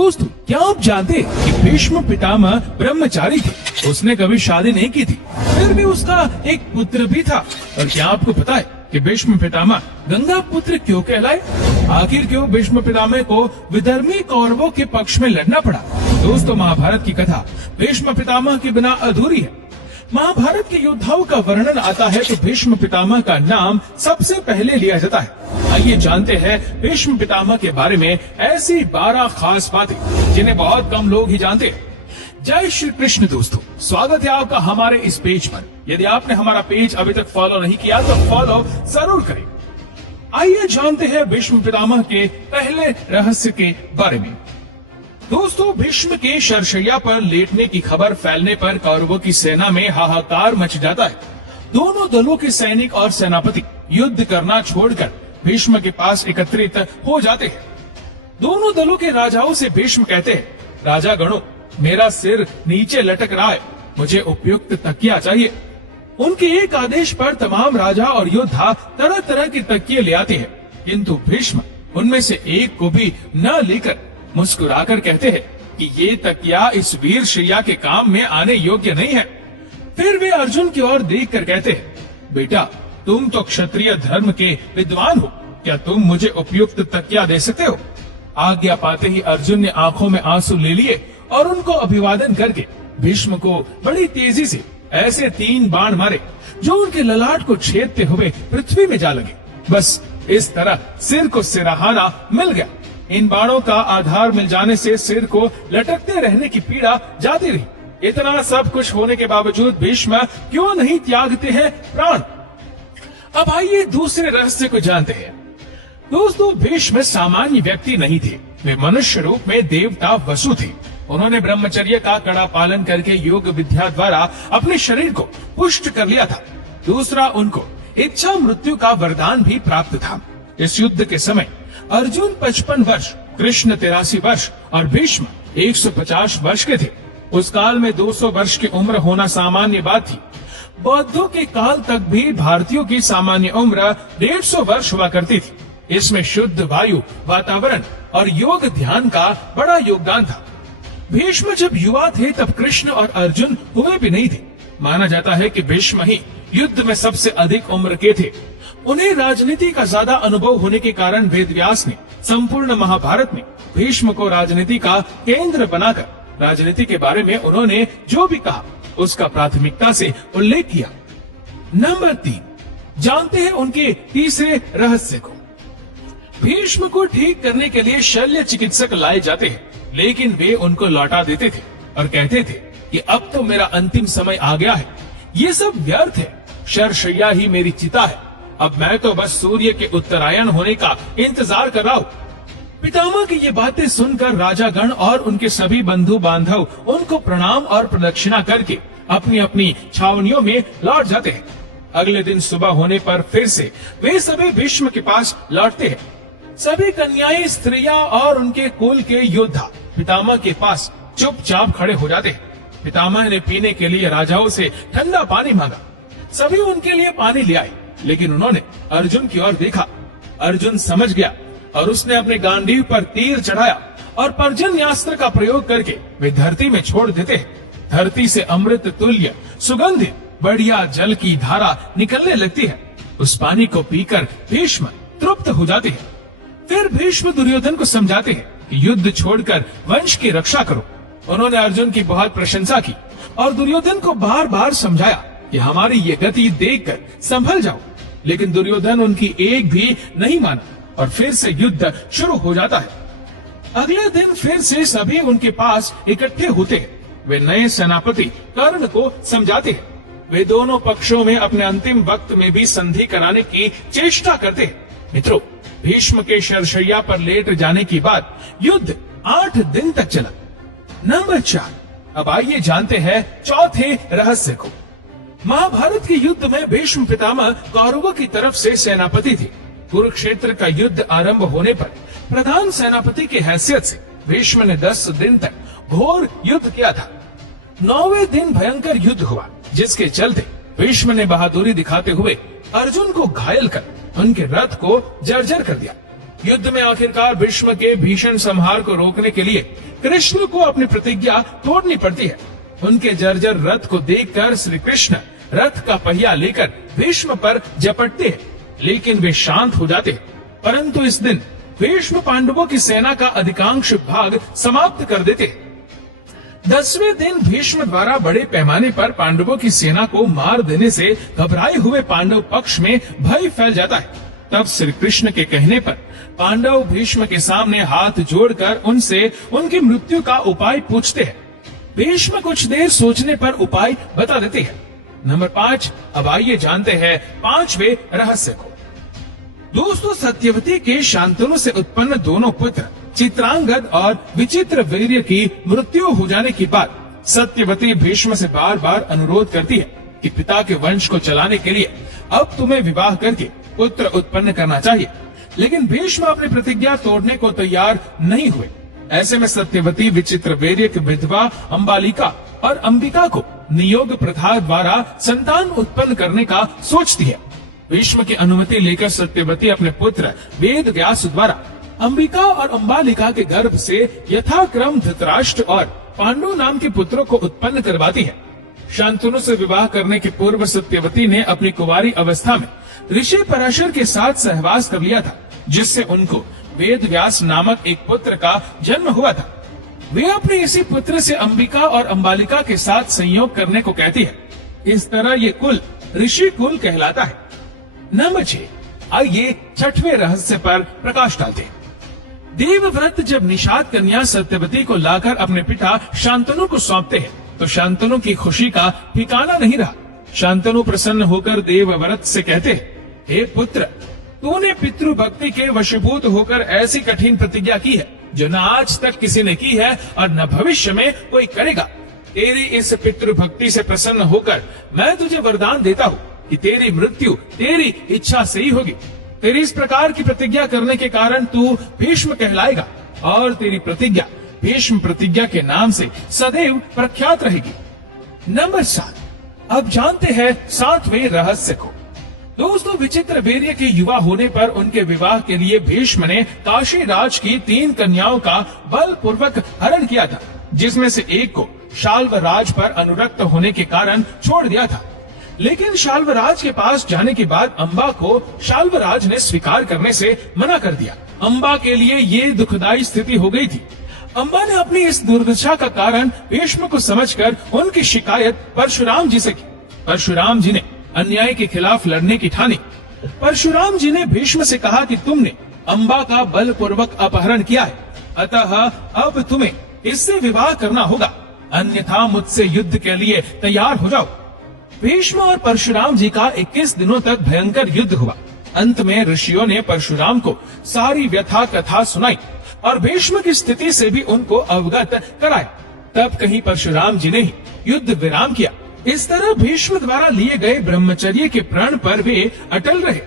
दोस्तों, क्या आप जानते हैं कि भीष्म पितामह ब्रह्मचारी थे। उसने कभी शादी नहीं की थी, फिर भी उसका एक पुत्र भी था। और क्या आपको पता है कि भीष्म पितामह गंगा पुत्र क्यों कहलाए? आखिर क्यों भीष्म पितामह को विधर्मी कौरवों के पक्ष में लड़ना पड़ा? दोस्तों, महाभारत की कथा भीष्म पितामह के बिना अधूरी है। महाभारत के योद्धाओं का वर्णन आता है तो भीष्म पितामह का नाम सबसे पहले लिया जाता है। आइए जानते हैं भीष्म पितामह के बारे में ऐसी 12 खास बातें जिन्हें बहुत कम लोग ही जानते हैं। जय श्री कृष्ण दोस्तों, स्वागत है आपका हमारे इस पेज पर। यदि आपने हमारा पेज अभी तक फॉलो नहीं किया तो फॉलो जरूर करें। आइए जानते हैं भीष्म पितामह के पहले रहस्य के बारे में। दोस्तों, भीष्म के शरशैया पर लेटने की खबर फैलने पर कौरवों की सेना में हाहाकार मच जाता है। दोनों दलों के सैनिक और सेनापति युद्ध करना छोड़कर भीष्म के पास एकत्रित हो जाते हैं। दोनों दलों के राजाओं से भीष्म कहते हैं, राजा गणों, मेरा सिर नीचे लटक रहा है, मुझे उपयुक्त तकिया चाहिए। उनके एक आदेश पर तमाम राजा और योद्धा तरह तरह के तकिए ले आते हैं, किंतु भीष्म उनमें से एक को भी न लेकर मुस्कुराकर कहते हैं कि ये तकिया इस वीर शैया के काम में आने योग्य नहीं है। फिर वे अर्जुन की ओर देखकर कहते हैं, बेटा, तुम तो क्षत्रिय धर्म के विद्वान हो, क्या तुम मुझे उपयुक्त तकिया दे सकते हो? आज्ञा पाते ही अर्जुन ने आंखों में आंसू ले लिए और उनको अभिवादन करके भीष्म को बड़ी तेजी से ऐसे 3 बाण मारे जो उनके ललाट को छेदते हुए पृथ्वी में जा लगे। बस इस तरह सिर को सिराहाना मिल गया। इन बाणों का आधार मिल जाने से सिर को लटकते रहने की पीड़ा जाती रही। इतना सब कुछ होने के बावजूद भीष्म क्यों नहीं त्यागते हैं प्राण? अब आइए दूसरे रहस्य को जानते हैं। दोस्तों, भीष्म सामान्य व्यक्ति नहीं थे, वे मनुष्य रूप में देवता वसु थे। उन्होंने ब्रह्मचर्य का कड़ा पालन करके योग विद्या द्वारा अपने शरीर को पुष्ट कर लिया था। दूसरा, उनको इच्छा मृत्यु का वरदान भी प्राप्त था। इस युद्ध के समय अर्जुन 55 वर्ष, कृष्ण 83 वर्ष और भीष्म 150 वर्ष के थे। उस काल में 200 वर्ष की उम्र होना सामान्य बात थी। बौद्धों के काल तक भी भारतीयों की सामान्य उम्र 150 वर्ष हुआ करती थी। इसमें शुद्ध वायु, वातावरण और योग ध्यान का बड़ा योगदान था। भीष्म जब युवा थे तब कृष्ण और अर्जुन हुए भी नहीं थे। माना जाता है कि भीष्म ही युद्ध में सबसे अधिक उम्र के थे। उन्हें राजनीति का ज्यादा अनुभव होने के कारण वेदव्यास ने संपूर्ण महाभारत में भीष्म को राजनीति का केंद्र बनाकर राजनीति के बारे में उन्होंने जो भी कहा उसका प्राथमिकता से उल्लेख किया। नंबर 3, जानते हैं उनके तीसरे रहस्य को। भीष्म को ठीक करने के लिए शल्य चिकित्सक लाए जाते हैं, लेकिन वे उनको लौटा देते थे और कहते थे कि अब तो मेरा अंतिम समय आ गया है, ये सब व्यर्थ है, शरशैया ही मेरी चिता है, अब मैं तो बस सूर्य के उत्तरायण होने का इंतजार कर रहा हूँ। पितामह की ये बातें सुनकर राजा गण और उनके सभी बंधु बांधव उनको प्रणाम और प्रदक्षिणा करके अपनी अपनी छावनियों में लौट जाते हैं। अगले दिन सुबह होने पर फिर से वे सभी भीष्म के पास लौटते हैं। सभी कन्याएं, स्त्रियां और उनके कुल के योद्धा पितामह के पास चुपचाप खड़े हो जाते हैं। पितामह ने पीने के लिए राजाओं से ठंडा पानी मांगा। सभी उनके लिए पानी ले आए, लेकिन उन्होंने अर्जुन की ओर देखा। अर्जुन समझ गया और उसने अपने गांडीव पर तीर चढ़ाया और पर्जन्यास्त्र का प्रयोग करके वे धरती में छोड़ देते हैं। धरती से अमृत तुल्य सुगंधित बढ़िया जल की धारा निकलने लगती है। उस पानी को पीकर भीष्म तृप्त हो जाते हैं। फिर भीष्म दुर्योधन को समझाते हैं कि युद्ध छोड़कर वंश की रक्षा करो। उन्होंने अर्जुन की बहुत प्रशंसा की और दुर्योधन को बार बार समझाया कि हमारी ये गति देखकर संभल जाओ, लेकिन दुर्योधन उनकी एक भी नहीं माना और फिर से युद्ध शुरू हो जाता है। अगले दिन फिर से सभी उनके पास इकट्ठे होते हैं। वे नए सेनापति कर्ण को समझाते हैं। वे दोनों पक्षों में अपने अंतिम वक्त में भी संधि कराने की चेष्टा करते हैं। मित्रों, भीष्म के शरशैया पर लेट जाने के बाद युद्ध 8 दिन तक चला। नंबर 4, अब आइए जानते हैं चौथे रहस्य को। महाभारत के युद्ध में भीष्म पितामह कौरवों की तरफ से सेनापति थे। कुरुक्षेत्र का युद्ध आरंभ होने पर प्रधान सेनापति की हैसियत से भीष्म ने 10 दिन तक घोर युद्ध किया था। 9वें दिन भयंकर युद्ध हुआ, जिसके चलते भीष्म ने बहादुरी दिखाते हुए अर्जुन को घायल कर उनके रथ को जर्जर कर दिया। युद्ध में आखिरकार भीष्म के भीषण संहार को रोकने के लिए कृष्ण को अपनी प्रतिज्ञा तोड़नी पड़ती है। उनके जर्जर रथ को देखकर श्री कृष्ण रथ का पहिया लेकर भीष्म पर झपटते हैं, लेकिन वे शांत हो जाते हैं। परंतु इस दिन भीष्म पांडवों की सेना का अधिकांश भाग समाप्त कर देते हैं। 10वें दिन भीष्म द्वारा बड़े पैमाने पर पांडवों की सेना को मार देने से घबराए हुए पांडव पक्ष में भय फैल जाता है। तब श्री कृष्ण के कहने पर पांडव भीष्म के सामने हाथ जोड़कर उनसे उनकी मृत्यु का उपाय पूछते हैं। भीष्म कुछ देर सोचने पर उपाय बता देते हैं। नंबर 5, अब आइए जानते हैं 5वें रहस्य को। दोस्तों, सत्यवती के शांतनु से उत्पन्न दोनों पुत्र चित्रांगद और विचित्र वीर्य की मृत्यु हो जाने के बाद सत्यवती भीष्म से बार बार अनुरोध करती है कि पिता के वंश को चलाने के लिए अब तुम्हें विवाह करके पुत्र उत्पन्न करना चाहिए। लेकिन भीष्म अपनी प्रतिज्ञा तोड़ने को तैयार नहीं हुए। ऐसे में सत्यवती विचित्र वीर्य की विधवा अंबालिका और अंबिका को नियोग प्रथा द्वारा संतान उत्पन्न करने का सोचती है। भीष्म की अनुमति लेकर सत्यवती अपने पुत्र वेद व्यास द्वारा अंबिका और अंबालिका के गर्भ से यथाक्रम धृतराष्ट्र और पांडु नाम के पुत्रों को उत्पन्न करवाती है। शांतनु से विवाह करने के पूर्व सत्यवती ने अपनी कुंवारी अवस्था में ऋषि पराशर के साथ सहवास कर लिया था, जिससे उनको वेद व्यास नामक एक पुत्र का जन्म हुआ था। वे अपने इसी पुत्र से अंबिका और अंबालिका के साथ संयोग करने को कहती है। इस तरह ये कुल ऋषि कुल कहलाता है। नंबर 6, आइए 6वें रहस्य पर प्रकाश डालते हैं। देवव्रत जब निषाद कन्या सत्यवती को लाकर अपने पिता शांतनु को सौंपते हैं तो शांतनु की खुशी का ठिकाना नहीं रहा। शांतनु प्रसन्न होकर देवव्रत से कहते हैं, हे पुत्र, तूने पितृभक्ति के वशीभूत होकर ऐसी कठिन प्रतिज्ञा की है जो न आज तक किसी ने की है और न भविष्य में कोई करेगा। तेरी इस पितृभक्ति से प्रसन्न होकर मैं तुझे वरदान देता हूँ कि तेरी मृत्यु तेरी इच्छा से ही होगी। तेरी इस प्रकार की प्रतिज्ञा करने के कारण तू भीष्म कहलाएगा और तेरी प्रतिज्ञा भीष्म प्रतिज्ञा के नाम से सदैव प्रख्यात रहेगी। नंबर 7, अब जानते हैं 7वें रहस्य को। दोस्तों, विचित्र वीर्य के युवा होने पर उनके विवाह के लिए भीष्म ने काशी राज की 3 कन्याओं का बलपूर्वक हरण किया था, जिसमें से एक को शाल्वराज पर अनुरक्त होने के कारण छोड़ दिया था। लेकिन शाल्वराज के पास जाने के बाद अंबा को शाल्वराज ने स्वीकार करने से मना कर दिया। अंबा के लिए ये दुखदायी स्थिति हो गई थी। अंबा ने अपनी इस दुर्दशा का कारण भीष्म को समझकर उनकी शिकायत परशुराम जी से की। परशुराम जी ने अन्याय के खिलाफ लड़ने की ठानी। परशुराम जी ने भीष्म से कहा कि तुमने अंबा का बलपूर्वक अपहरण किया है, अतः अब तुम्हें इससे विवाह करना होगा, अन्यथा मुझसे युद्ध के लिए तैयार हो जाओ। भीष्म और परशुराम जी का 21 दिनों तक भयंकर युद्ध हुआ। अंत में ऋषियों ने परशुराम को सारी व्यथा कथा सुनाई और भीष्म की स्थिति से भी उनको अवगत कराया। तब कहीं परशुराम जी ने ही युद्ध विराम किया। इस तरह भीष्म द्वारा लिए गए ब्रह्मचर्य के प्रण पर वे अटल रहे।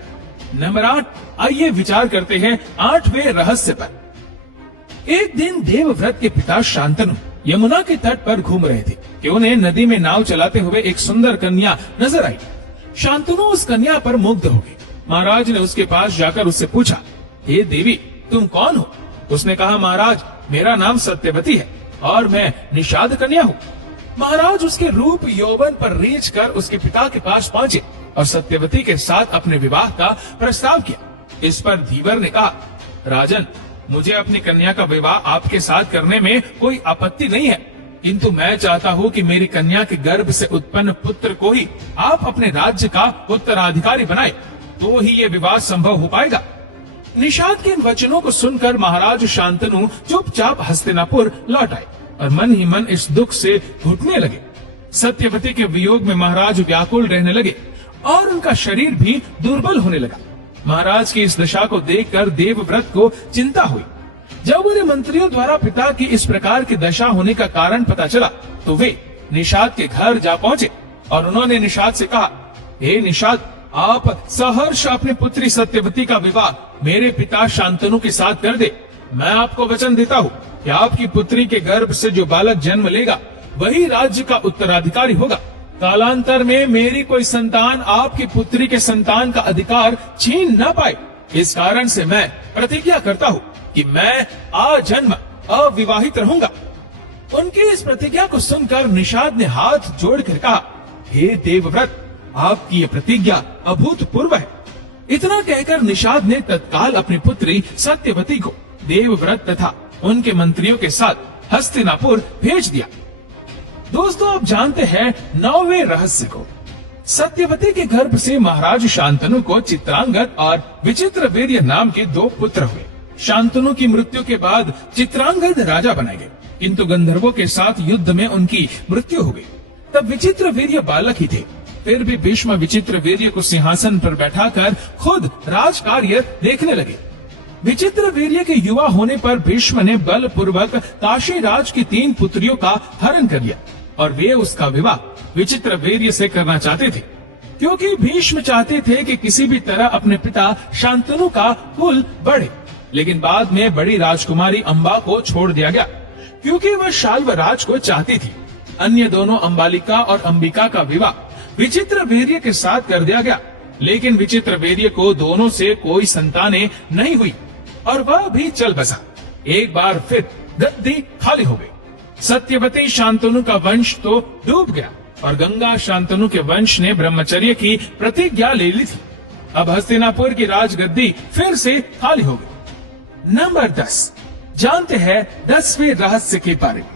नंबर 8, आइए विचार करते हैं 8वें रहस्य पर। एक दिन देवव्रत के पिता शांतनु यमुना के तट पर घूम रहे थे कि उन्हें नदी में नाव चलाते हुए एक सुंदर कन्या नजर आई। शांतनु उस कन्या पर मुग्ध हो गए। महाराज ने उसके पास जाकर उससे पूछा, हे देवी, तुम कौन हो? उसने कहा, महाराज, मेरा नाम सत्यवती है और मैं निषाद कन्या हूँ। महाराज उसके रूप यौवन पर रीझ कर उसके पिता के पास पहुँचे और सत्यवती के साथ अपने विवाह का प्रस्ताव किया। इस पर धीवर ने कहा, राजन, मुझे अपनी कन्या का विवाह आपके साथ करने में कोई आपत्ति नहीं है, किंतु मैं चाहता हूँ कि मेरी कन्या के गर्भ से उत्पन्न पुत्र को ही आप अपने राज्य का उत्तराधिकारी बनाए, तो ही ये विवाह संभव हो पाएगा। निषाद के इन वचनों को सुनकर महाराज शांतनु चुपचाप हस्तिनापुर लौट आए और मन ही मन इस दुख से घुटने लगे। सत्यवती के वियोग में महाराज व्याकुल रहने लगे और उनका शरीर भी दुर्बल होने लगा। महाराज की इस दशा को देखकर देवव्रत को चिंता हुई। जब उन्हें मंत्रियों द्वारा पिता की इस प्रकार की दशा होने का कारण पता चला तो वे निषाद के घर जा पहुँचे और उन्होंने निषाद से कहा, हे निषाद, आप सहर्ष अपनी पुत्री सत्यवती का विवाह मेरे पिता शांतनु के साथ कर दे। मैं आपको वचन देता हूँ कि आपकी पुत्री के गर्भ से जो बालक जन्म लेगा वही राज्य का उत्तराधिकारी होगा। कालांतर में मेरी कोई संतान आपकी पुत्री के संतान का अधिकार छीन न पाए। इस कारण से मैं प्रतिज्ञा करता हूँ कि मैं आजन्म अविवाहित रहूंगा। उनकी इस प्रतिज्ञा को सुनकर निषाद ने हाथ जोड़कर कहा, हे देवव्रत, आपकी ये प्रतिज्ञा अभूतपूर्व है। इतना कहकर निषाद ने तत्काल अपनी पुत्री सत्यवती को देवव्रत तथा उनके मंत्रियों के साथ हस्तिनापुर भेज दिया। दोस्तों, आप जानते हैं 9वें रहस्य को। सत्यवती के गर्भ से महाराज शांतनु को चित्रांगद और विचित्रवीर्य नाम के 2 पुत्र हुए। शांतनु की मृत्यु के बाद चित्रांगद राजा बनाए गए, किंतु गंधर्वों के साथ युद्ध में उनकी मृत्यु हो गई। तब विचित्रवीर्य बालक ही थे, फिर भी भीष्म विचित्रवीर्य को सिंहासन पर बैठाकर खुद राजकार्य देखने लगे। विचित्रवीर्य के युवा होने पर भीष्म ने बलपूर्वक काशी राज की 3 पुत्रियों का हरण कर लिया और वे उसका विवाह विचित्रवीर्य से करना चाहते थे, क्योंकि भीष्म चाहते थे कि किसी भी तरह अपने पिता शांतनु का कुल बढ़े। लेकिन बाद में बड़ी राजकुमारी अंबा को छोड़ दिया गया, क्योंकि वह शाल्वराज को चाहती थी। अन्य दोनों अंबालिका और अंबिका का विवाह विचित्रवीर्य के साथ कर दिया गया, लेकिन विचित्रवीर्य को दोनों से कोई संतानें नहीं हुई और वह भी चल बसा। एक बार फिर गद्दी खाली हो गई। सत्यवती शांतनु का वंश तो डूब गया और गंगा शांतनु के वंश ने ब्रह्मचर्य की प्रतिज्ञा ले ली थी। अब हस्तिनापुर की राजगद्दी फिर से खाली हो गई। नंबर 10, जानते हैं 10वें रहस्य के बारे में।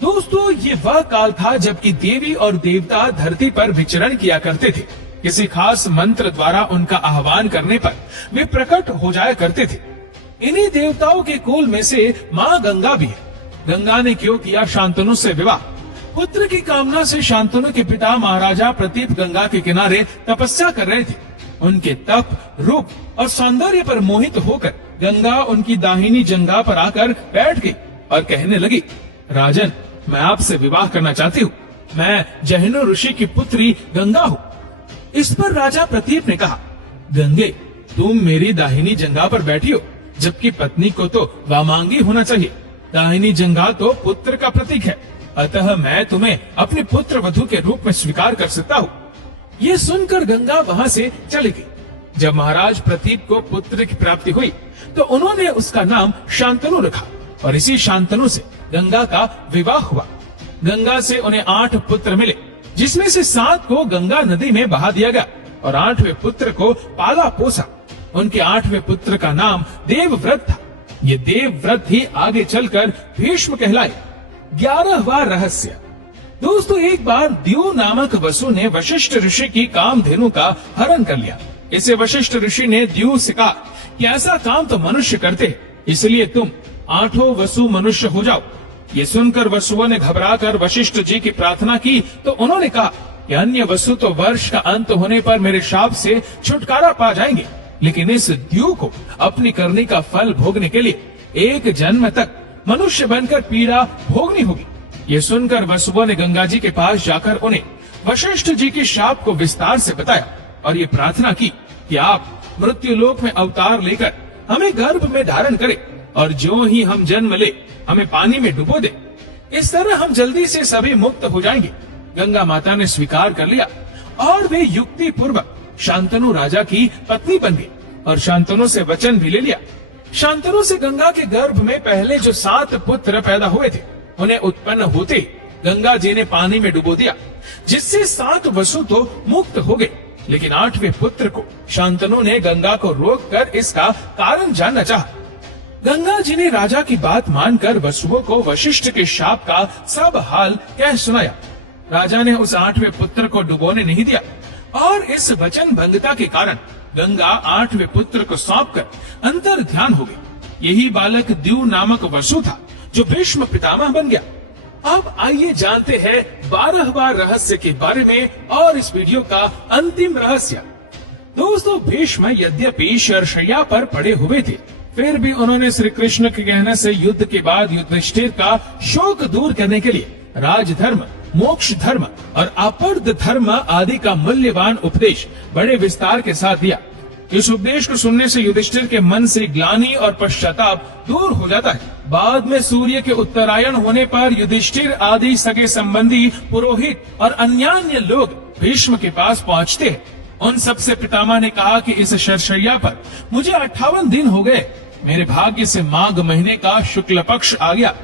दोस्तों, ये वह काल था जबकि देवी और देवता धरती पर विचरण किया करते थे। किसी खास मंत्र द्वारा उनका आह्वान करने पर वे प्रकट हो जाया करते थे। इन्हीं देवताओं के कुल में से माँ गंगा भी है। गंगा ने क्यों किया शांतनु से विवाह? पुत्र की कामना से शांतनु के पिता महाराजा प्रतीप गंगा के किनारे तपस्या कर रहे थे। उनके तप, रूप और सौंदर्य पर मोहित होकर गंगा उनकी दाहिनी जंघा पर आकर बैठ गई और कहने लगी, राजन, मैं आपसे विवाह करना चाहती हूँ। मैं जहनु ऋषि की पुत्री गंगा हूँ। इस पर राजा प्रतीप ने कहा, गंगे, तुम मेरी दाहिनी जंघा पर बैठी हो, जबकि पत्नी को तो वामांगी होना चाहिए। दाहिनी जंघा तो पुत्र का प्रतीक है, अतः मैं तुम्हें अपने पुत्र वधू के रूप में स्वीकार कर सकता हूँ। ये सुनकर गंगा वहाँ से चली गई। जब महाराज प्रतीप को पुत्र की प्राप्ति हुई तो उन्होंने उसका नाम शांतनु रखा और इसी शांतनु से गंगा का विवाह हुआ। गंगा से उन्हें 8 पुत्र मिले, जिसमें से 7 को गंगा नदी में बहा दिया गया और 8वें पुत्र को पाला पोसा। उनके 8वें पुत्र का नाम देवव्रत था। ये देवव्रत ही आगे चलकर भीष्म कहलाए। 11वां रहस्य। दोस्तों, एक बार द्यू नामक वसु ने वशिष्ठ ऋषि की कामधेनु का हरण कर लिया। इसे वशिष्ठ ऋषि ने द्यू से कहा कि ऐसा काम तो मनुष्य करते हैं, इसलिए तुम 8 वसु मनुष्य हो जाओ। ये सुनकर वसुओं ने घबराकर वशिष्ठ जी की प्रार्थना की तो उन्होंने कहा कि अन्य वसु तो वर्ष का अंत होने पर मेरे शाप से छुटकारा पा जाएंगे, लेकिन इस द्यू को अपनी करनी का फल भोगने के लिए 1 जन्म तक मनुष्य बनकर पीड़ा भोगनी होगी। ये सुनकर वसुओं ने गंगा जी के पास जाकर उन्हें वशिष्ठ जी के शाप को विस्तार से बताया और ये प्रार्थना की कि आप मृत्यु लोक में अवतार लेकर हमें गर्भ में धारण करें और जो ही हम जन्म ले हमें पानी में डुबो दे। इस तरह हम जल्दी से सभी मुक्त हो जाएंगे। गंगा माता ने स्वीकार कर लिया और वे युक्ति पूर्वक शांतनु राजा की पत्नी बन गई और शांतनु से वचन भी ले लिया। शांतनु से गंगा के गर्भ में पहले जो 7 पुत्र पैदा हुए थे, उन्हें उत्पन्न होते गंगा जी ने पानी में डुबो दिया, जिससे 7 वसु तो मुक्त हो गए। लेकिन 8वें पुत्र को शांतनु ने गंगा को रोककर इसका कारण जानना चाहा। गंगा जी ने राजा की बात मानकर वसुओं को वशिष्ठ के शाप का सब हाल कह सुनाया। राजा ने उस 8वें पुत्र को डुबोने नहीं दिया और इस वचन भंगता के कारण गंगा 8वें पुत्र को सौंपकर अंतर ध्यान हो गई। यही बालक द्यू नामक वसु था जो भीष्म पितामह बन गया। अब आइए जानते हैं 12वां रहस्य के बारे में और इस वीडियो का अंतिम रहस्य। दोस्तों, भीष्म यद्यपि शरशैया पर पड़े हुए थे, फिर भी उन्होंने श्री कृष्ण के कहने से युद्ध के बाद युधिष्ठिर का शोक दूर करने के लिए राजधर्म, मोक्ष धर्म और अपर्द धर्म आदि का मूल्यवान उपदेश बड़े विस्तार के साथ दिया। इस उपदेश को सुनने से युधिष्ठिर के मन से ग्लानि और पश्चाताप दूर हो जाता है। बाद में सूर्य के उत्तरायण होने पर युधिष्ठिर आदि सगे संबंधी, पुरोहित और अन्यान्य लोग भीष्म के पास पहुँचते हैं उन सबसे पितामह ने कहा कि इस शरशैया पर मुझे 58 दिन हो गए। मेरे भाग्य से माघ महीने का शुक्ल पक्ष आ गया।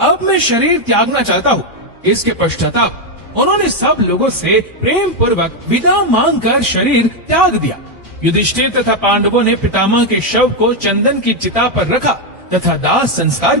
अब मैं शरीर त्यागना चाहता हूँ। इसके पश्चाताप उन्होंने सब लोगों से प्रेम पूर्वक विदा मांगकर शरीर त्याग दिया। युधिष्ठिर तथा पांडवों ने पितामह के शव को चंदन की चिता पर रखा तथा दाह संस्कार किया।